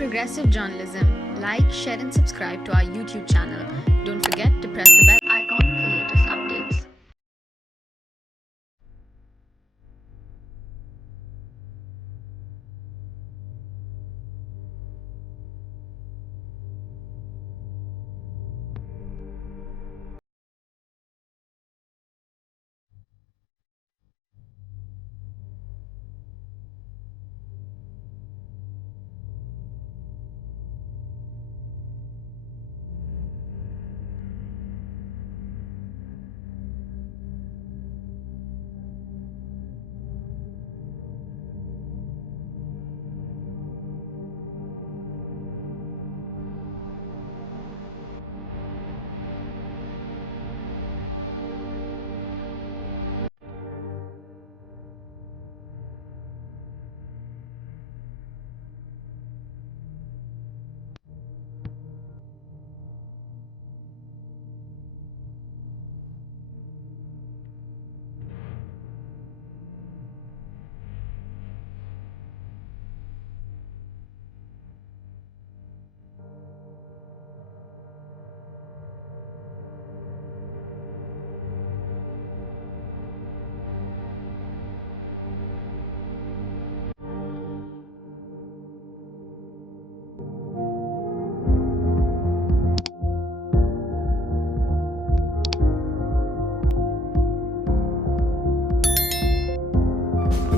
progressive journalism, like, share, and subscribe to our YouTube channel. Don't forget to press the bell icon